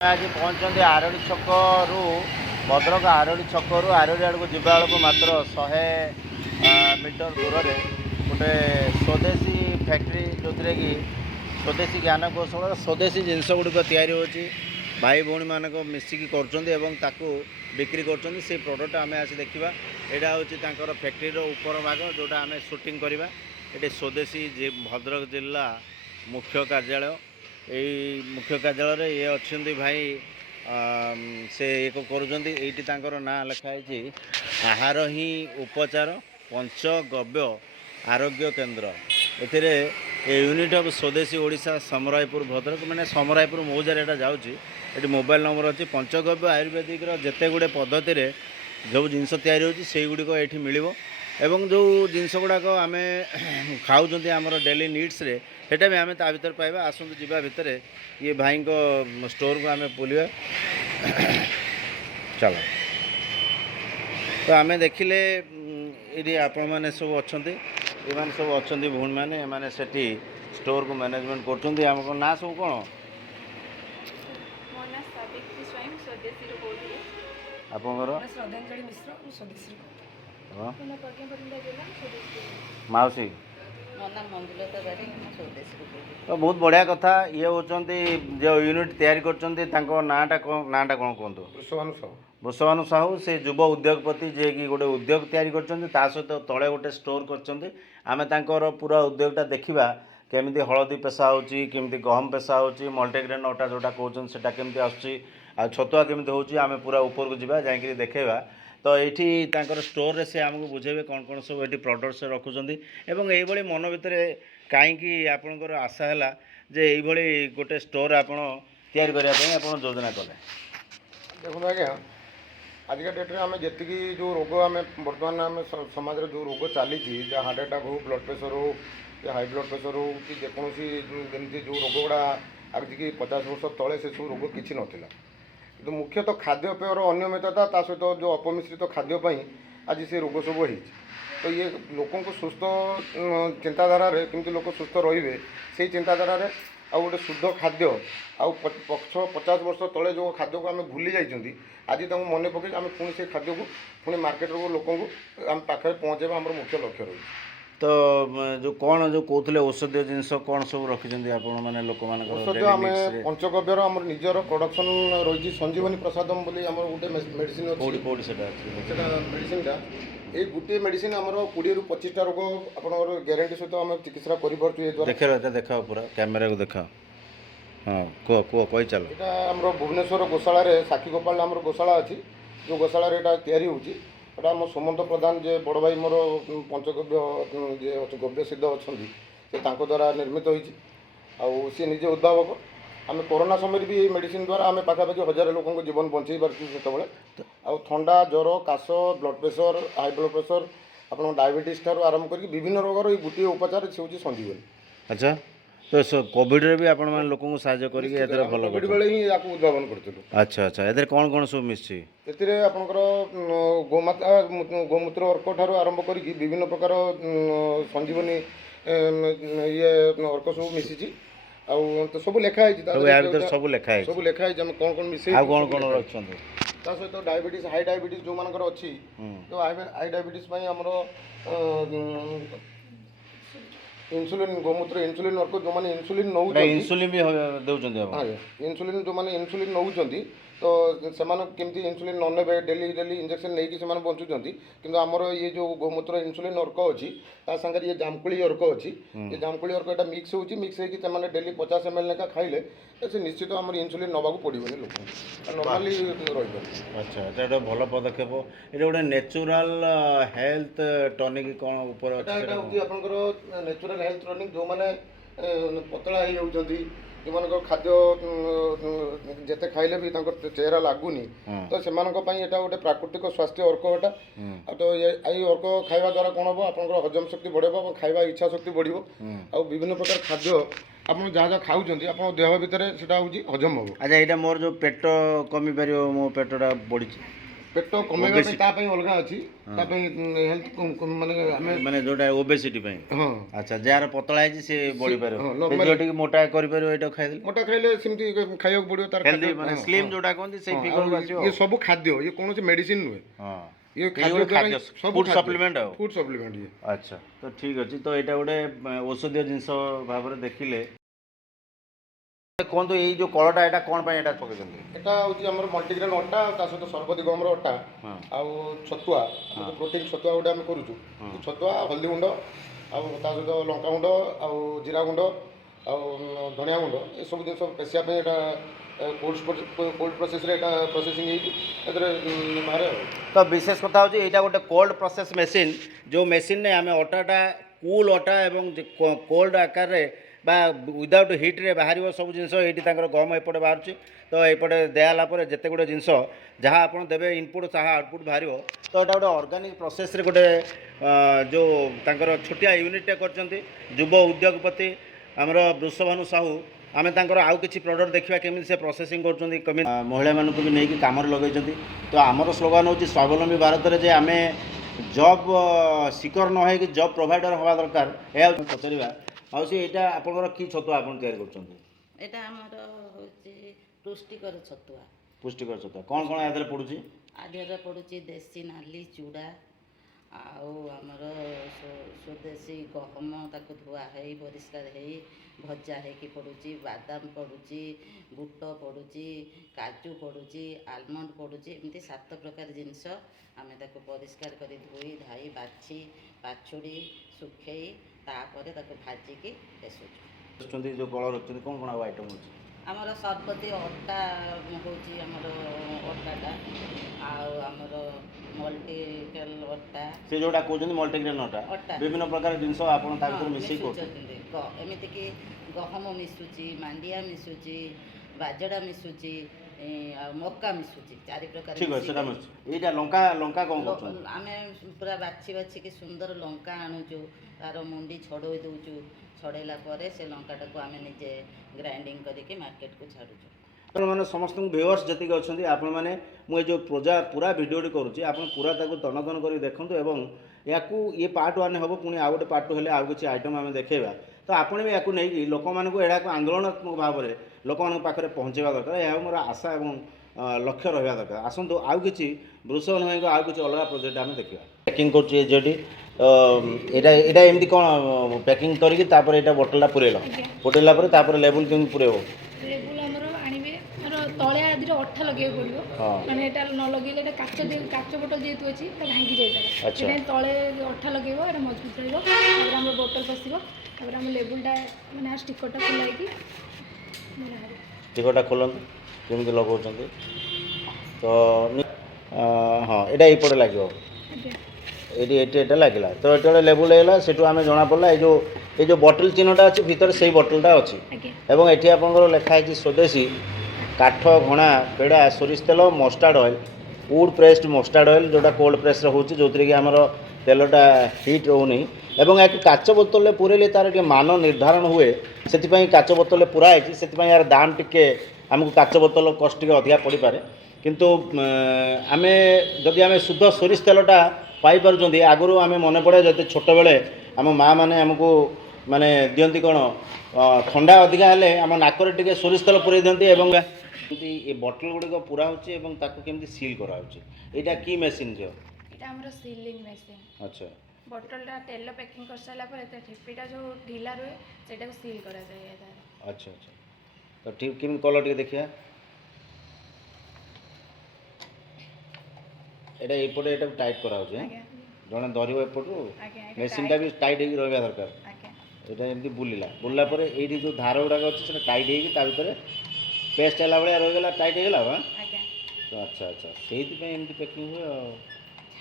आज पहुँचते आरोडी छकु भद्रक आरोडी छकु आरोडी आड़ को जीवा बेलू मात्र 100 मीटर दूर में गोटे स्वदेशी फैक्ट्री जो कि स्वदेशी ज्ञान कौशल स्वदेशी जिनस गुड़िक तैयारी होची भाई भौणी मानक मिसिकी कर बिक्री कर से प्रोडक्ट आम आसी देखा यहाँ हूँ फैक्ट्री ऊपर भाग जोटा आम शूटिंग करवा ये स्वदेशी भद्रक जिला मुख्य कार्यालय यही मुख्य कार्यालय ये अच्छा भाई से एक कर ना लिखाई आहार ही उपचार पंचगव्य आरोग्य केन्द्र ए यूनिट ऑफ स्वदेशी ओडिशा समरायपुर भद्रक मैंने समरायपुर मौजार यहाँ जाऊँगी ये मोबाइल नंबर अच्छी पंचगव्य आयुर्वेदिक जिते गुड़े पद्धति जो जिनस या गुड़िक ये मिल एवं जो जिनस गुड़ाक आम खाऊँ आमर डेली नीड्स रे सेटा भी आम ता भर पाइबा आसतु जीवा भितर ये भाई स्टोर को आम बुलवा चलो तो आम देखिले ये आपण मैंने सब अच्छा ये सब अच्छा भूणी मैंने मैंने से स्टोर को मैनेजमेंट कर ना सब कौन आपंकर माउसी तो बहुत बढ़िया कथा ये होचंती जो यूनिट तैयारी करचंती तांको नाटा कौन कहतु भूषवानु साहू से युव उद्योगपति जे कि गोटे उद्योग तैयारी करचंती ता सहित तले गोटे स्टोर करचंती आमे तांकर पूरा उद्योगटा देखिबा केमिति हळदी पेशा होची केमिति गहम पेशा होची मल्टीग्रेन अटा जोटा कहउछन सेटा केमिति आछी आ छतुआ केमिति होची आमे पूरा ऊपर को जिबा जाई देखेबा तो ये स्टोर रे से आमको बुझेबे कौन कौन सब ये प्रडक्ट्स रखुचंदी एवं एइभଳି मन भितर कहीं आपणकर आशा है जे एइभଳି गोटे स्टोर आपण तैयारी करबा पई आपण योजना कले देखो आज्ञा आजिका डेट्रे आम जी जो रोग आम बर्तमान आम समाज रे जो रोग चली हार्ट अटैक हो ब्लड प्रेशर हो या हाई ब्लड प्रेशर हो कि जेकोसी जमी जो रोग गुड़ा आज की 50 वर्ष तले से सब रोग किसी नाला तो मुख्यतः खाद्यपेयर अनियमितता ता सहित जो अपमिश्रित खाद्यपाई आज से रोग सब हो तो ये लोक सुस्थ चिंताधारा केमती लोक सुस्थ रे से चिंताधारा आ गोटे शुद्ध खाद्य पक्ष 50 वर्ष तले जो खाद्य को आम भूली जाइए आज तक मन पकड़ आम पुणी से खाद्य को पुणी मार्केट लोक आम पाखे पहुँचेबा आम मुख्य लक्ष्य रही तो जो कौन जो कहते औषधीय जिनस कौन सब रखिंट आप लोक औषधीय आम पंचगव्यर आम निजर प्रोडक्शन रही संजीवनी प्रसादम बोली आम गोटे मेडिसिन मेडिसिनटा ये गोटे मेडिसिन आमर 20 ରୁ 25टा रोग आप ग्यारंटी सहित आम चिकित्सा कर देखा पूरा कैमेरा को देखा हाँ कह कह कही चल यहाँ आम भुवनेश्वर गोशाला साक्षी गोपाल आम गोशाला अच्छी जो गोशाला या होची एटा आम सुमंत प्रधान जे बड़ भाई मोर पंचगव्य जे गव्य सिद्ध अच्छा से द्वारा निर्मित होती सी निजे उद्भावक आम कोरोना समय भी मेडिसिन द्वारा आम पाखापाखि 1000 लोक जीवन बंचई पार्टी आ थंडा ज्वर काश blood pressure high blood pressure आप डायबिटीज ठार आरंभ कर विभिन्न रोगर ये गोटे उपचार से हूँ संजीवनी। अच्छा तो कोविड रे भी आपण मान लोक साहाय्य करके भल कोविड बेले ही या उद्भावन करूँ। अच्छा अच्छा ए कौन कौन सब मिसी ए आपंकर गोमाता गोमूत्र अर्क ठार आरंभ कर विभिन्न प्रकार संजीवनी ये अर्क सब मिसी तो सब लिखाई सब लिखाई कौन कौन मिसे कौन कौन रखते सहित डायबिटीज हाई डायबिटीज जो मानकर अच्छी तो हाई डायबिटीज आमर इन्सुलिन गोमूत्र इन्सुलिन अर्क जो मैंने इन्सुलिन नौ इन्सुलिन भी इन्सुलिन जो मैंने इन्सुलिन नौ तो से केमती इन्सुलिन न ने डेली डेली इंजेक्शन नहीं कि बंचुंट कि आमर ये जो गोमूत्र इन्सुलिन अर्क अच्छी सागर ये जामकुड़ी अर्क अच्छी ये जामकुड़ी अर्क यहाँ मिक्स हो मिक्स होकर डेली 50 ml लेखा खाइले से निश्चित आम इन्सुलिन नवा पड़ोनी लोक नर्माली रही। अच्छा गोटे भल पदक्षेप ये गोटे नेचुराल हेल्थ टॉनिक कौन ऊपर आपंकर नेचुराल हेल्थ टॉनिक जो मैंने पतला होती जो खाद्य जिते खाइले भी चेहरा लगुनि तो से गोटे प्राकृतिक स्वास्थ्य अर्क एटा तो ये अर्क खाइबा द्वारा कौन हम आप हजम शक्ति बढ़ेगा खाइबा इच्छा शक्ति बढ़ो आ विभिन्न प्रकार खाद्य आप जहाँ जहाँ खाऊँ आप देह भितर से हजम हम। अच्छा यहाँ मोर जो पेट कमी पार मो पेटा बढ़ी पेट कमेगा तापई अलग अच्छी हेल्थ माने माने जोटा ओबेसिटी पई हां अच्छा जार पतला है से बॉडी पर जोटी मोटा करि पर एटा खाइ मोटा खाइले सिमती खाइयो पड़ियो तार हेल्दी माने स्लिम जोटा कोन से फिगर आसियो ये सब खाद्य ये कौन से मेडिसिन नुहे हां ये खाद्य सब फूड सप्लीमेंट है फूड सप्लीमेंट ये अच्छा तो ठीक अछि तो एटा गोटे औषधीय जिंस भाबरे देखिले कहतु ये जो कलटा यहाँ कौन यहाँ पकड़ यहाँ हूँ मल्टीग्रेन अटा सहित सर्वदी गमर अटा आउ छतुआ प्रोटीन छतुआ गोटे आम करुचु छतुआ हल्दी गुंड आउ सहित लंका गुंड आउ जीरा गुंड आउ धनिया गुंड ये सब जिन पेशिया कोल्ड प्रोसेस प्रोसेसिंग बाहर तो विशेष कथा हूँ यहाँ गोटे कोल्ड प्रोसेस मेसीन जो मेसीन ने आम अटाटा कूल अटा एवं कोल्ड आकार बा विदाउट हिट्रे बाहर सब जिन ये गम एपटे बाहर तो ये दियाला जिते गुटे जिनस जहाँ आप देवे इनपुट जहाँ आउटपुट बाहर तो यहाँ गोटे अर्गानिक प्रोसेस रे गोटे जो तांकर छोटिया यूनिटे कर युव उद्योगपति आमर वृषभानु साहू आम आउ किसी प्रोडक्ट देखा केमी से प्रोसेसिंग कर महिला मानक भी नहीं कम लगे तो आमर स्लोगान हूँ स्वावलम्बी भारत में जे आम जॉब सिकर न हो जॉब प्रोवाइडर हवा दरकार यह पचारा माउसी यहाँ आपंकर कि छतुआ आप पुष्टिकर छतुआ पुष्टिकर छतुआ कौन कौन आधार पड़ुची आधार पड़ुची देसी नाली चूड़ा आमर स्वदेशी गहम ताको धुआ है परिष्कार है भजा है पड़ुची बादाम पड़ुची बुट पड़ुची काजू पड़ुची आलमंड पड़ुची एमती 7 प्रकार जिनस आम ताको परिष्कार कर धोई धाई बाछी पाछुड़ी सुखई तापर ताको भाजिकी पेसुचु जो कलर रखते कौन कौन आइटम होची आमर सर्वती अटा हूँ आमर अटाटा आमर मल्टीग्रेन अटा से जोटा कहते मल्टीग्रेन अटा विभिन्न प्रकार जिनस आपन मिसई एमती कि गहम मिसुची मांडिया मिसुची बाजड़ा मिसुची मक्का मिसुची 4 प्रकार ठीक है सेटा एटा लंका लंका कौन करछन आमे पूरा बाछि बाछि कि सुंदर लंका आणुचु तार मुंडी छड़ोई दउचु छड़ेला परे से लंकाटा को आमे निजे ग्राइंडिंग करके मार्केट को छाड़ुचु ଆପଣ ମାନେ ସମସ୍ତଙ୍କୁ ଭିଉଅର୍ସ ଯେତିକି ଅଛନ୍ତି ଆପଣମାନେ ମୁଁ ଏ ଯେଉଁ ପୁରା ଭିଡ଼ିଓଟି କରୁଛି ଆପଣ ପୁରା ତାକୁ ତନତନ କରି ଦେଖନ୍ତୁ ଏବଂ ୟାକୁ ଇଏ ପାର୍ଟ 1 ହେବ ପୁଣି ଆଉ ଗୋଟେ ପାର୍ଟ 2 ହେଲେ ଆଉ କିଛି ଆଇଟମ୍ ଆମେ ଦେଖେଇବା ତ ଆପଣ ବି ୟାକୁ ନେଇକି ଲୋକମାନଙ୍କୁ ଏହାକୁ ଆନ୍ଦୋଳନାତ୍ମକ ଭାବରେ ଲୋକମାନଙ୍କ ପାଖରେ ପହଞ୍ଚାଇବା ଦରକାର ଏହା ମୋର ଆଶା ଏବଂ ଲକ୍ଷ୍ୟ ରହିବା ଦରକାର ଆସନ୍ତୁ ଆଉ କିଛି ବୃଷଭାନୁ ଭାଇଙ୍କ ଆଉ କିଛି ଅଲଗା ପ୍ରୋଜେକ୍ଟ ଆମେ ଦେଖିବା ପ୍ୟାକିଂ କରୁଛି ଏ ଯେଠି ଏଇଟା ଏଇଟା ଏମିତି କ'ଣ ପ୍ୟାକିଂ କରିକି ତାପରେ ଏଇଟା ବୋଟଲଟା ପୁରେଇଲା ପରେ ତାପରେ ଲେବୁଲ୍ କେମିତି ପୁରେଇବ तले आदि अठा लगे पड़ो मैंने न लगे काच बोटल जेहतु अच्छी भांगी जाए तले अठा लगे मजबूत रहा बोटल पशर आम लेबुलटा मैंने स्टिकरटा खोल स्टिकरटा खोलते केमी लगाऊँ तो हाँ यहाँ ये लगे ये लगे तो ये लेबुल है से आम जना पड़ा ये जो बोटल चिन्हटा अच्छी भितर से बोटलटा अच्छी और ये आप लिखाई स्वदेशी काठ घणा पेड़ा सोरिष तेल mustard oil would pressed mustard oil जोटा कोल्ड प्रेस होची जो कि आमर तेलटा हिट रोनी एवं या काच बोतल पूरेले तार मान निर्धारण हुए से काच बोतल पुराई से यार दाम टिके आमको काच बोतल कस्ट टे अधिका पड़ पारे किंतु आम जदि आम शुद्ध सोरिष तेलटा पाई आगुरी आम मन पड़े जो छोट बेले आम माँ मैंने आमको माने दियंती कौन ठंडा अधिका हेले आम नाकर टे सोरिष तेल पुरे दियंती ये बटल गुड़िक पूरा होमती सिल करा कि मेसीन जो सीलिंग मेसीन अच्छा बोतलटा तेल पैकिंग कर सारा ठेपीटा जो ढीला रुए से सील करा जाए अच्छा अच्छा तो ठीक केमी कलर टे देखिए एटा एपटे एटा टाइट करा जड़े धरव एपटू मेसीनटा भी टाइट हो रहा दरकार यहाँ एमती बुलला ये जो धार गुड़ाक अच्छे टाइट होकर पेस्ट है भाया रहीगला टाइट होगा तो अच्छा अच्छा से पैकिंग हुए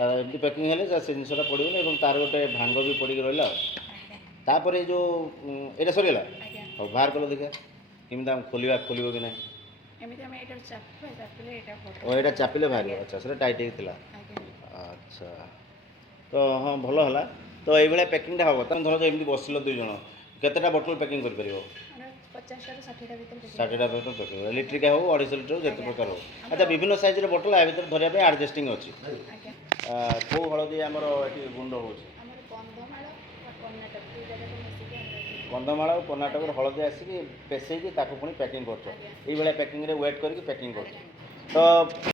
एमती पैकिंग है से जिनसा पड़गला तार गोटे भांग भी पड़ी रहा जो ये सरीगला हाँ बाहर कल देखा केमी खोल कि ना यहाँ चापिले बाहर अच्छा से टाइट होता अच्छा तो हाँ भल है तो ये पैकिंगटा हम तुम धर एमती बसिल 2 जन केतेटा बोतल पैकिंग कर परिबो? ମାନେ 50ଟାରୁ 60ଟା ଭିତରେ packing 60टा बोतल पैकिंग लिट्रिका हो 250 लिटर हो जते प्रकार हो अच्छा विभिन्न साइज रे बोतल आ भीतर धरिया पे एडजस्टिंग अछि ଆଜ୍ଞା को हळदी हमर एठी गुंड होछि ଆମର କନ୍ଧମାଳ ଆଉ କର୍ଣ୍ଣାଟକ ଦୁଇ ଜାଗାରେ ମିଶିକି ଆମର कंधमाल और कर्णाटक हलदी आसिक पेसैकी ताकू पुणी पैकिंग कर ଆଜ୍ଞା ये पैकिंग रे वेट करके पैकिंग कर तो